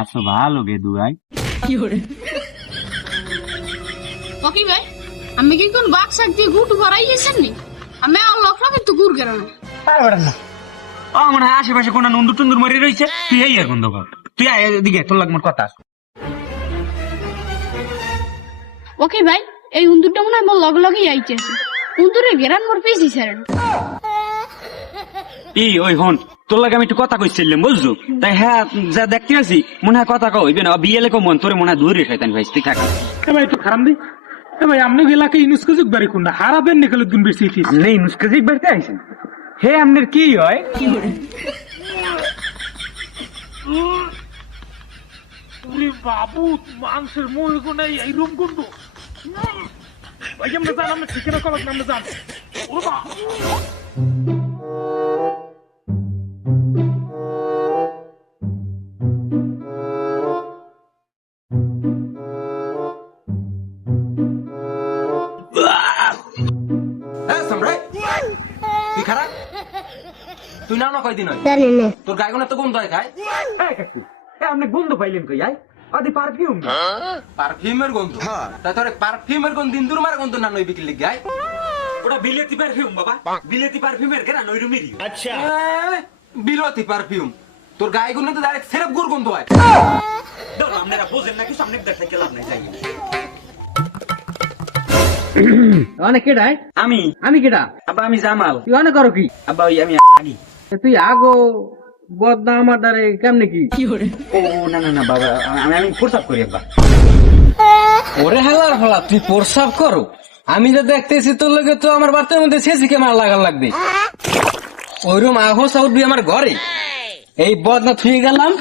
আছো ভালো গেদু ভাই। ওকে ভাই, আমি কি কোন বাক সাকতে গুটু করাইছেন নি? আমি আল্লাহ রাখে তো গুর গেরাম। না ও মনে হয় আশেপাশে কোন নন্দু টন্দুর মরে রয়েছে, তুই এই এখন দোকান তুই আয় এদিকে, তোর লাগমোর কথা আছে। ওকে ভাই, এই উন্দুরটা মনে হয় মোর লগে লগেই আইছে। উন্দুরে গেরান মোর পেয়েছি স্যার। এই ওই হন তোর লাগে আমি একটু কথা কইছিলাম বুঝছো, তাই হ্যাঁ যা দেখতে আছি মনে হয় কথা কইবে না, বিয়েলে কো মন তোরে মনে হয় দূরে শয়তান ভাই তুই থাক। ভাই একটু খারাপ নেই ভাই, আপনি এলাকায় ইনুস্কুজুক বাড়ি কোন না হারাবেন নিকলে দিন বেশি আপনি নুস্কাজিক বাড়িতে আইছেন, হে আপনার কি হয়? বাবু মাংসের মুখ নাই এই রুম কোন ভাই আমরা জান, আমরা ঠিকানা কবে আমরা জান। তুই খারাপ তুই না কয়দিন হয় তোর গায়ে কোন এত গন্ধ হয় খায়? আপনি গন্ধ পাইলেন কই আই আদি পারফিউম পারফিউমের গন্ধ? তাই তোর পারফিউমের গন্ধ দিন দুর্মার গন্ধ না নই বিক্রি গায়? ওটা বিলেতি পারফিউম বাবা, বিলেতি পারফিউমের কেন নইরুমিরি। আচ্ছা বিলতি পারফিউম, তোর গায়ে গুলো তো ডাইরেক্ট সেরপ গুড় গন্ধ হয়। দাও আপনারা বোঝেন নাকি, সামনে দেখা গেলাম না যাই। অনেক কেডাই আমি আমি কেডা আব্বা আমি জামাল। তুই অনেক করো কি আব্বা ওই আমি আগি। তুই আগো বদনা আমার দ্বারে কেমনে কি ও না না না বাবা, আমি আমি প্রস্তাব করি আব্বা। ওরে হালার ফলা তুই প্রসাব করো, আমি যে দেখতেছি তোর লগে তো আমার বার্তার মধ্যে শেষি ক্যামেরা লাগার লাগবে। ওইরকম আহো সাউড আমার ঘরে এই বদনা থুয়ে গেলাম,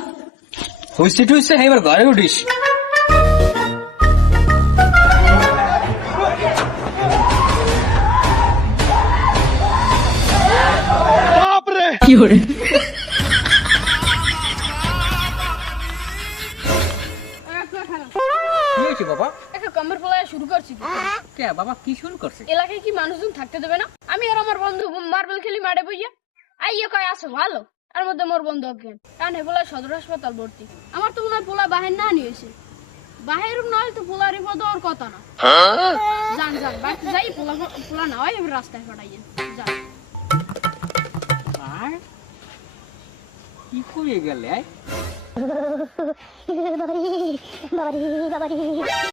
হুইসি টুইসে এবার ঘরে উঠিস। কি হরে কি হয়েছে বাবা? একটা কম্বর পোলায় শুরু করছি। কে বাবা কি শুরু করছে? এলাকায় কি মানুষজন থাকতে দেবে না? আমি আর আমার বন্ধু মার্বেল খেলি মাঠে বইয়া আইয়া কয় আসো ভালো, আর মধ্যে মোর বন্ধু অজ্ঞান কারণ হে পোলা সদর হাসপাতাল ভর্তি। আমার তো মনে হয় পোলা বাহির না নিয়েছে, বাহির নয় তো পোলার বিপদ ওর কথা না। যান যান বাড়িতে যাই, পোলা পোলা না হয় এবার রাস্তায় পাঠাইয়েন যান। আর কি করে গেলে